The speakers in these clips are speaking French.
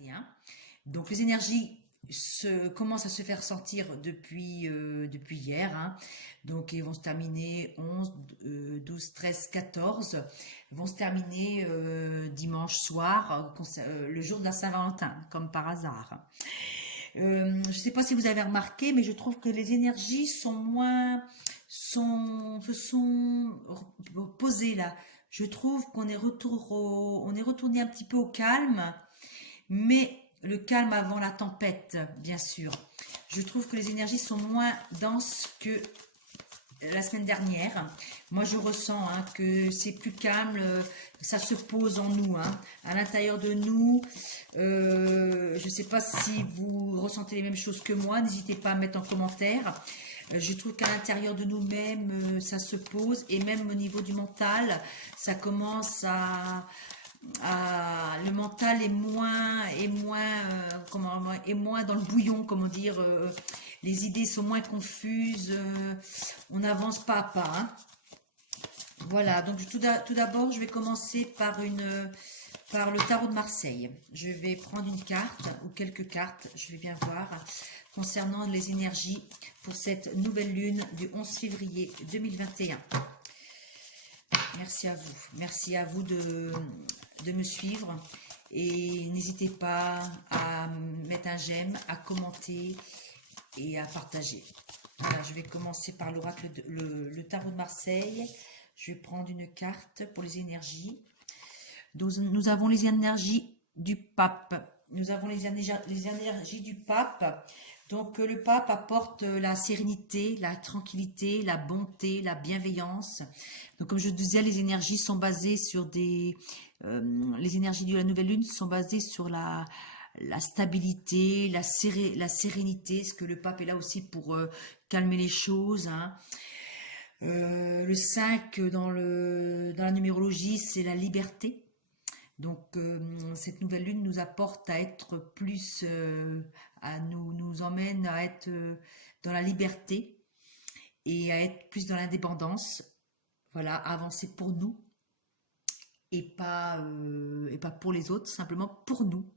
2021. Donc les énergies commencent à se faire sentir depuis hier, hein. Donc ils vont se terminer 11, 12, 13, 14, vont se terminer dimanche soir, le jour de la Saint-Valentin, comme par hasard. Je ne sais pas si vous avez remarqué, mais je trouve que les énergies se sont posées là. Je trouve qu'on est on est retourné un petit peu au calme, mais le calme avant la tempête, bien sûr. Je trouve que les énergies sont moins denses que la semaine dernière. Moi, je ressens que c'est plus calme, ça se pose en nous, à l'intérieur de nous. Je ne sais pas si vous ressentez les mêmes choses que moi, n'hésitez pas à mettre en commentaire. Je trouve qu'à l'intérieur de nous-mêmes, ça se pose, et même au niveau du mental, ça commence le mental est moins dans le bouillon, comment dire, les idées sont moins confuses, on avance pas à pas, hein. Voilà, donc tout d'abord, je vais commencer par le tarot de Marseille. Je vais prendre une carte ou quelques cartes, je vais bien voir, concernant les énergies pour cette nouvelle lune du 11 février 2021. Merci à vous de me suivre, et n'hésitez pas à mettre un j'aime, à commenter et à partager. Voilà, je vais commencer par l'oracle, le tarot de Marseille. Je vais prendre une carte pour les énergies. Donc, nous avons les énergies du pape. Nous avons les énergies du pape. Donc, le pape apporte la sérénité, la tranquillité, la bonté, la bienveillance. Donc, comme je disais, les énergies sont basées sur les énergies de la nouvelle lune sont basées sur la stabilité, la sérénité, ce que le pape est là aussi pour calmer les choses, hein. Le 5 dans la numérologie, c'est la liberté. Donc, cette nouvelle lune nous apporte à être plus, nous emmène à être dans la liberté et à être plus dans l'indépendance. Voilà, à avancer pour nous et pas pour les autres, simplement pour nous.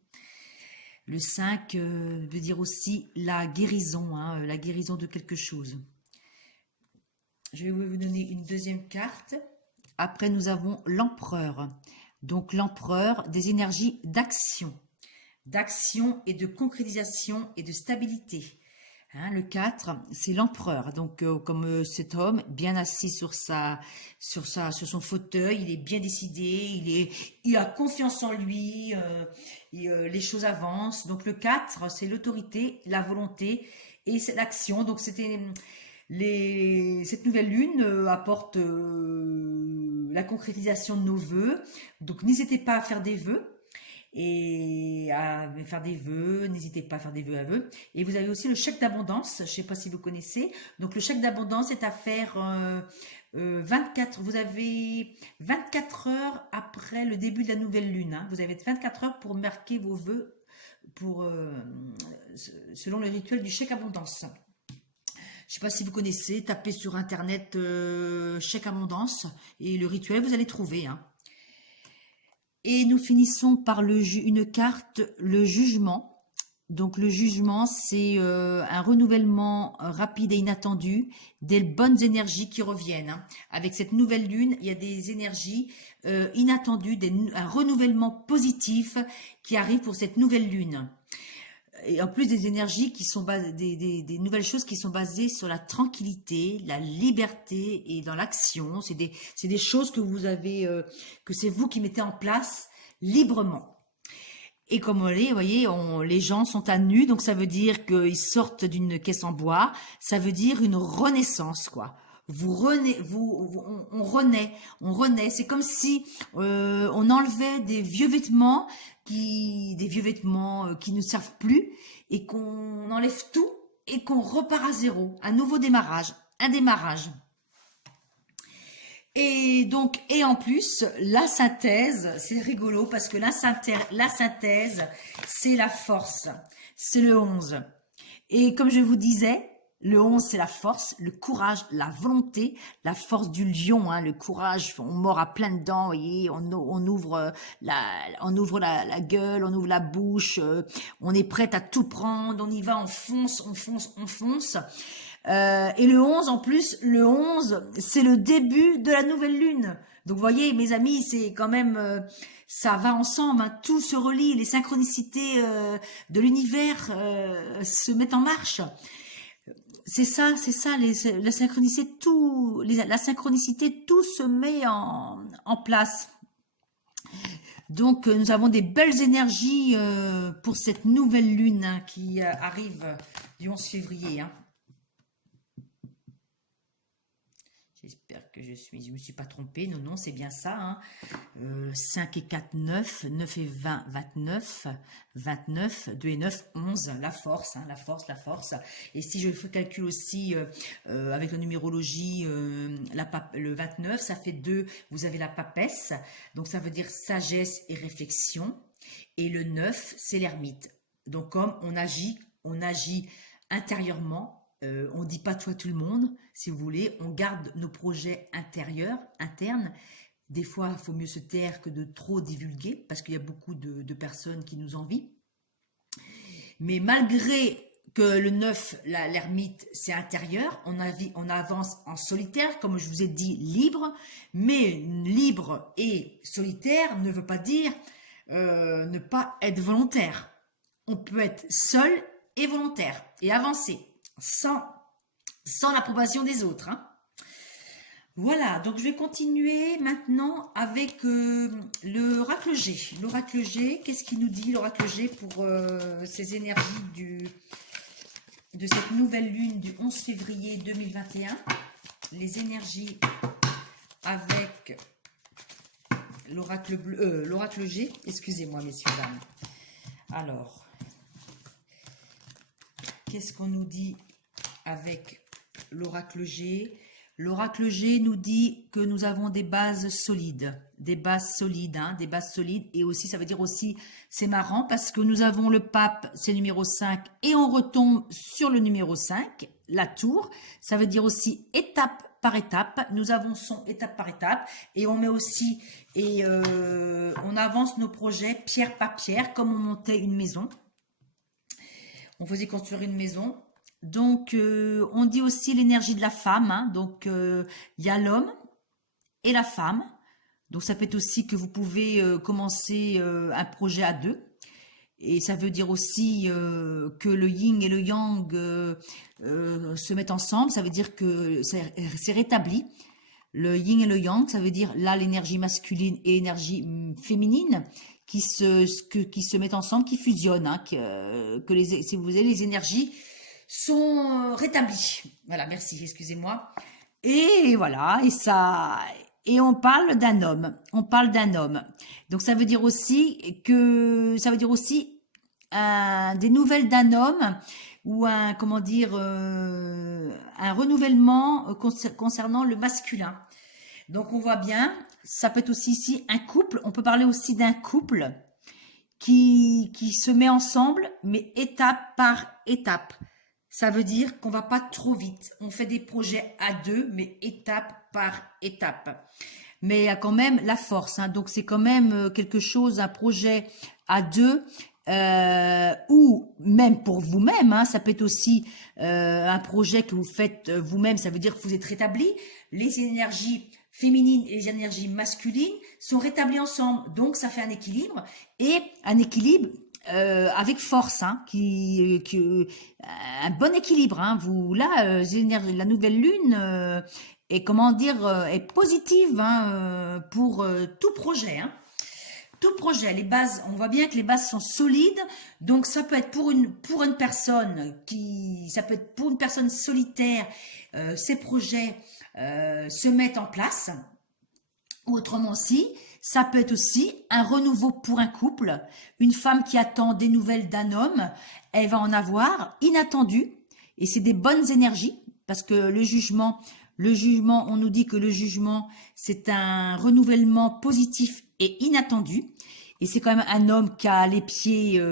Le 5 veut dire aussi la guérison, la guérison de quelque chose. Je vais vous donner une deuxième carte. Après, nous avons l'empereur. Donc, l'empereur, des énergies d'action et de concrétisation et de stabilité. Le 4, c'est l'empereur. Donc, comme cet homme, bien assis sur son fauteuil, il est bien décidé, il a confiance en lui, les choses avancent. Donc, le 4, c'est l'autorité, la volonté et l'action. Donc, cette nouvelle lune apporte la concrétisation de nos vœux. Donc, n'hésitez pas à faire des vœux. N'hésitez pas à faire des vœux. Et vous avez aussi le chèque d'abondance, je ne sais pas si vous connaissez. Donc le chèque d'abondance est à faire 24, vous avez 24 heures après le début de la nouvelle lune, hein. Vous avez 24 heures pour marquer vos vœux selon le rituel du chèque abondance. Je ne sais pas si vous connaissez, tapez sur internet chèque abondance et le rituel, vous allez trouver, hein. Et nous finissons par une carte, le jugement. Donc le jugement, c'est un renouvellement rapide et inattendu, des bonnes énergies qui reviennent, hein. Avec cette nouvelle lune, il y a des énergies inattendues, un renouvellement positif qui arrive pour cette nouvelle lune. Et en plus des énergies qui sont des nouvelles choses qui sont basées sur la tranquillité, la liberté et dans l'action. C'est des choses que vous avez, que c'est vous qui mettez en place librement. Et comme vous voyez, les gens sont à nu, donc ça veut dire qu'ils sortent d'une caisse en bois. Ça veut dire une renaissance, quoi. On renaît. C'est comme si on enlevait des vieux vêtements qui ne servent plus, et qu'on enlève tout et qu'on repart à zéro, un nouveau démarrage, un démarrage. Et donc, et en plus, la synthèse, c'est rigolo parce que la synthèse, c'est la force, c'est le 11. Et comme je vous disais, Le 11, c'est la force, le courage, la volonté, la force du lion, hein, le courage. On mord à plein dents, vous voyez, on ouvre la gueule, on ouvre la bouche, on est prête à tout prendre, on y va, on fonce, on fonce, on fonce. Et le 11, en plus, le 11, c'est le début de la nouvelle lune. Donc, vous voyez, mes amis, c'est quand même, ça va ensemble, hein, tout se relie, les synchronicités de l'univers se mettent en marche. C'est ça, la synchronicité, la synchronicité, tout se met en place. Donc, nous avons des belles énergies pour cette nouvelle lune hein, qui arrive du 11 février. Hein. J'espère que je me suis pas trompée. Non, non, c'est bien ça. Hein. 5 et 4, 9. 9 et 20, 29. 29, 2 et 9, 11. La force, hein, la force, la force. Et si je fais calcul aussi avec la numérologie, le 29, ça fait 2. Vous avez la papesse. Donc, ça veut dire sagesse et réflexion. Et le 9, c'est l'ermite. Donc, comme on agit intérieurement, on ne dit pas tout à tout le monde, si vous voulez, on garde nos projets intérieurs, internes. Des fois, il faut mieux se taire que de trop divulguer, parce qu'il y a beaucoup de personnes qui nous envient. Mais malgré que le 9, l'ermite, c'est intérieur, on avance en solitaire, comme je vous ai dit, libre. Mais libre et solitaire ne veut pas dire ne pas être volontaire. On peut être seul et volontaire et avancer. Sans l'approbation des autres. Hein. Voilà, donc je vais continuer maintenant avec l'oracle G. L'oracle G, qu'est-ce qu'il nous dit l'oracle G pour ces énergies de cette nouvelle lune du 11 février 2021? Les énergies avec l'oracle G, excusez-moi messieurs, dames. Alors, qu'est-ce qu'on nous dit avec l'oracle G? L'oracle G nous dit que nous avons des bases solides, hein, des bases solides. Et aussi, ça veut dire aussi, c'est marrant parce que nous avons le pape, c'est numéro 5, et on retombe sur le numéro 5, la tour. Ça veut dire aussi étape par étape. Nous avançons étape par étape et on met aussi, on avance nos projets pierre par pierre, comme on montait une maison. On faisait construire une maison. Donc, on dit aussi l'énergie de la femme. Hein. Donc, il y a l'homme et la femme. Donc, ça peut être aussi que vous pouvez commencer un projet à deux. Et ça veut dire aussi que le yin et le yang se mettent ensemble. Ça veut dire que c'est rétabli. Le yin et le yang, ça veut dire là l'énergie masculine et l'énergie féminine qui se mettent ensemble, qui fusionnent. Hein, si vous voulez, les énergies sont rétablis. Voilà, merci, excusez-moi. Et voilà, et on parle d'un homme. On parle d'un homme. Donc ça veut dire aussi des nouvelles d'un homme ou un renouvellement concernant le masculin. Donc on voit bien, ça peut être aussi ici un couple. On peut parler aussi d'un couple qui se met ensemble, mais étape par étape. Ça veut dire qu'on ne va pas trop vite. On fait des projets à deux, mais étape par étape. Mais il y a quand même la force. Hein. Donc, c'est quand même quelque chose, un projet à deux, ou même pour vous-même. Hein. Ça peut être aussi un projet que vous faites vous-même. Ça veut dire que vous êtes rétabli. Les énergies féminines et les énergies masculines sont rétablies ensemble. Donc, ça fait un équilibre. Et un équilibre avec force, hein, un bon équilibre. Hein, la nouvelle lune est positive hein, pour tout projet. Hein. Tout projet, les bases, on voit bien que les bases sont solides. Donc ça peut être pour une personne pour une personne solitaire, ces projets se mettent en place. Autrement aussi, ça peut être aussi un renouveau pour un couple. Une femme qui attend des nouvelles d'un homme, elle va en avoir inattendu. Et c'est des bonnes énergies parce que le jugement, on nous dit que le jugement, c'est un renouvellement positif et inattendu. Et c'est quand même un homme qui a les pieds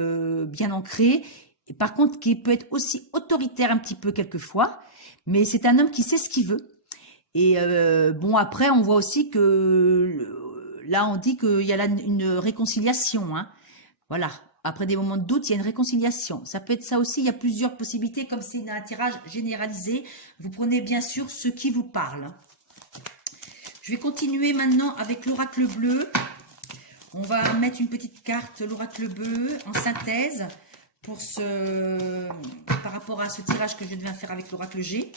bien ancrés. Et par contre, qui peut être aussi autoritaire un petit peu quelquefois, mais c'est un homme qui sait ce qu'il veut. Et bon, après, on voit aussi que là, on dit qu'il y a là une réconciliation, hein. Voilà. Après des moments de doute, il y a une réconciliation. Ça peut être ça aussi. Il y a plusieurs possibilités. Comme c'est un tirage généralisé, vous prenez bien sûr ce qui vous parle. Je vais continuer maintenant avec l'oracle bleu. On va mettre une petite carte, l'oracle bleu, en synthèse par rapport à ce tirage que je viens faire avec l'oracle G.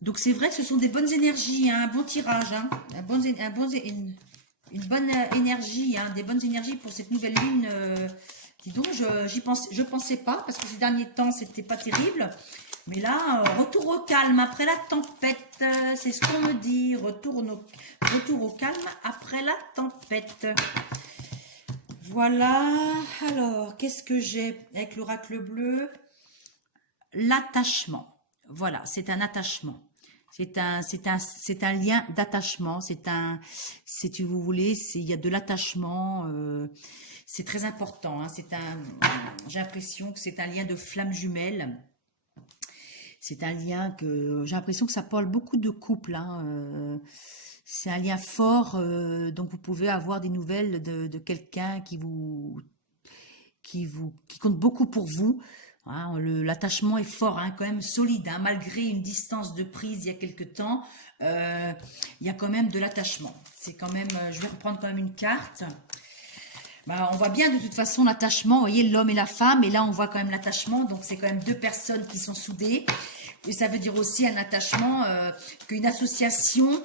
Donc c'est vrai que ce sont des bonnes énergies, hein, un bon tirage, hein, une bonne énergie, hein, des bonnes énergies pour cette nouvelle lune. Dis donc, je pensais pas, parce que ces derniers temps, c'était pas terrible. Mais là, retour au calme après la tempête, c'est ce qu'on me dit. Retour au calme après la tempête. Voilà. Alors, qu'est-ce que j'ai avec l'oracle bleu? L'attachement. Voilà, c'est un attachement. C'est un lien d'attachement. Si vous voulez, il y a de l'attachement. C'est très important. Hein, j'ai l'impression que c'est un lien de flamme jumelle. C'est un lien que j'ai l'impression que ça parle beaucoup de couples. Hein, c'est un lien fort, donc vous pouvez avoir des nouvelles de quelqu'un qui compte beaucoup pour vous. Hein, l'attachement est fort, hein, quand même solide, hein, malgré une distance de prise il y a quelque temps, il y a quand même de l'attachement. C'est quand même, je vais reprendre quand même une carte. Bah, on voit bien de toute façon l'attachement, vous voyez, l'homme et la femme, et là on voit quand même l'attachement, donc c'est quand même deux personnes qui sont soudées. Et ça veut dire aussi un attachement, qu'une association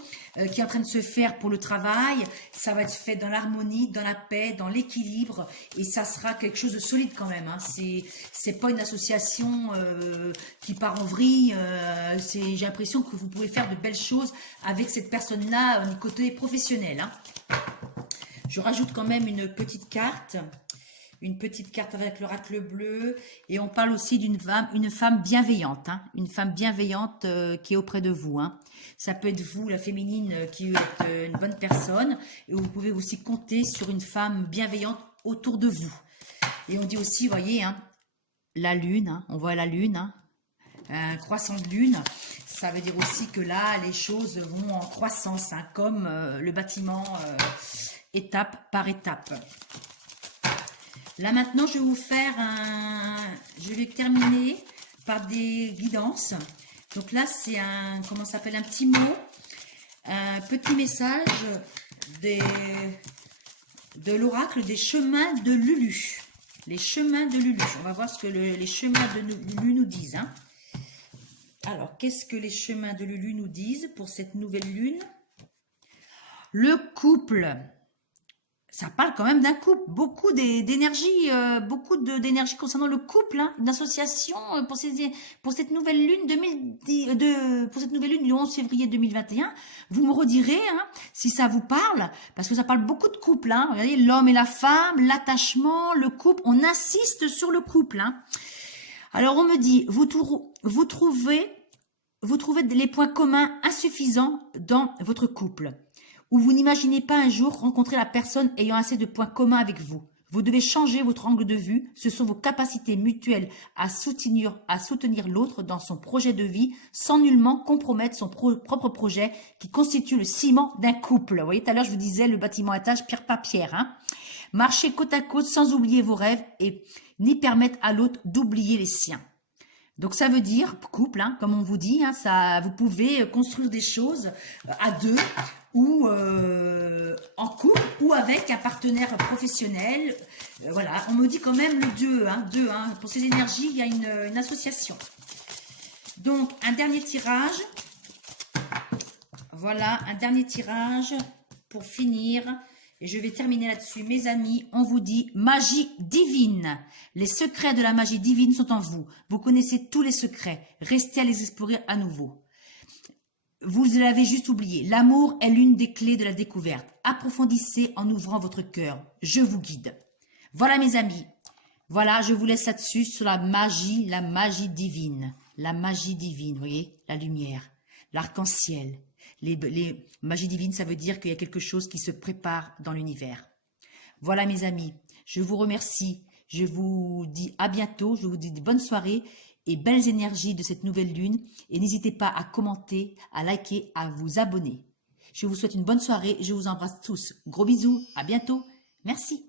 qui est en train de se faire pour le travail, ça va être fait dans l'harmonie, dans la paix, dans l'équilibre, et ça sera quelque chose de solide quand même. Hein. C'est pas une association qui part en vrille. J'ai l'impression que vous pouvez faire de belles choses avec cette personne-là du côté professionnel. Hein. Je rajoute quand même une petite carte avec l'oracle bleu, et on parle aussi une femme bienveillante, hein, une femme bienveillante qui est auprès de vous. Hein. Ça peut être vous, la féminine, qui êtes une bonne personne, et vous pouvez aussi compter sur une femme bienveillante autour de vous. Et on dit aussi, vous voyez, hein, la lune, hein, on voit la lune, hein, un croissant de lune, ça veut dire aussi que là, les choses vont en croissance, hein, comme le bâtiment, étape par étape. Là maintenant, je vais vous faire je vais terminer par des guidances. Donc là, c'est un petit mot, un petit message de l'oracle des chemins de Lulu. Les chemins de Lulu. On va voir ce que les chemins de Lulu nous disent. Hein. Alors, qu'est-ce que les chemins de Lulu nous disent pour cette nouvelle lune? Le couple. Ça parle quand même d'un couple, beaucoup d'énergie, d'énergie concernant le couple, hein, une association pour cette nouvelle lune pour cette nouvelle lune du 11 février 2021. Vous me redirez, hein, si ça vous parle, parce que ça parle beaucoup de couple. Hein. Regardez, l'homme et la femme, l'attachement, le couple. On insiste sur le couple. Hein. Alors on me dit, vous trouvez les points communs insuffisants dans votre couple, où vous n'imaginez pas un jour rencontrer la personne ayant assez de points communs avec vous. Vous devez changer votre angle de vue. Ce sont vos capacités mutuelles à soutenir l'autre dans son projet de vie sans nullement compromettre son propre projet qui constitue le ciment d'un couple. Vous voyez, tout à l'heure, je vous disais le bâtiment à étage pierre par pierre. Hein. Marchez côte à côte sans oublier vos rêves et ni permettre à l'autre d'oublier les siens. Donc ça veut dire, couple, hein, comme on vous dit, hein, vous pouvez construire des choses à deux, ou en couple, ou avec un partenaire professionnel. Voilà, on me dit quand même le 2, hein, pour ces énergies, il y a une association. Donc, un dernier tirage. Voilà, un dernier tirage pour finir. Et je vais terminer là-dessus. Mes amis, on vous dit magie divine. Les secrets de la magie divine sont en vous. Vous connaissez tous les secrets. Restez à les explorer à nouveau. Vous l'avez juste oublié. L'amour est l'une des clés de la découverte. Approfondissez en ouvrant votre cœur. Je vous guide. Voilà mes amis. Voilà, je vous laisse là-dessus sur la magie divine. La magie divine, vous voyez, la lumière, l'arc-en-ciel. Les magies divines, ça veut dire qu'il y a quelque chose qui se prépare dans l'univers. Voilà mes amis, je vous remercie. Je vous dis à bientôt, je vous dis bonne soirée et belles énergies de cette nouvelle lune. Et n'hésitez pas à commenter, à liker, à vous abonner. Je vous souhaite une bonne soirée, je vous embrasse tous. Gros bisous, à bientôt. Merci.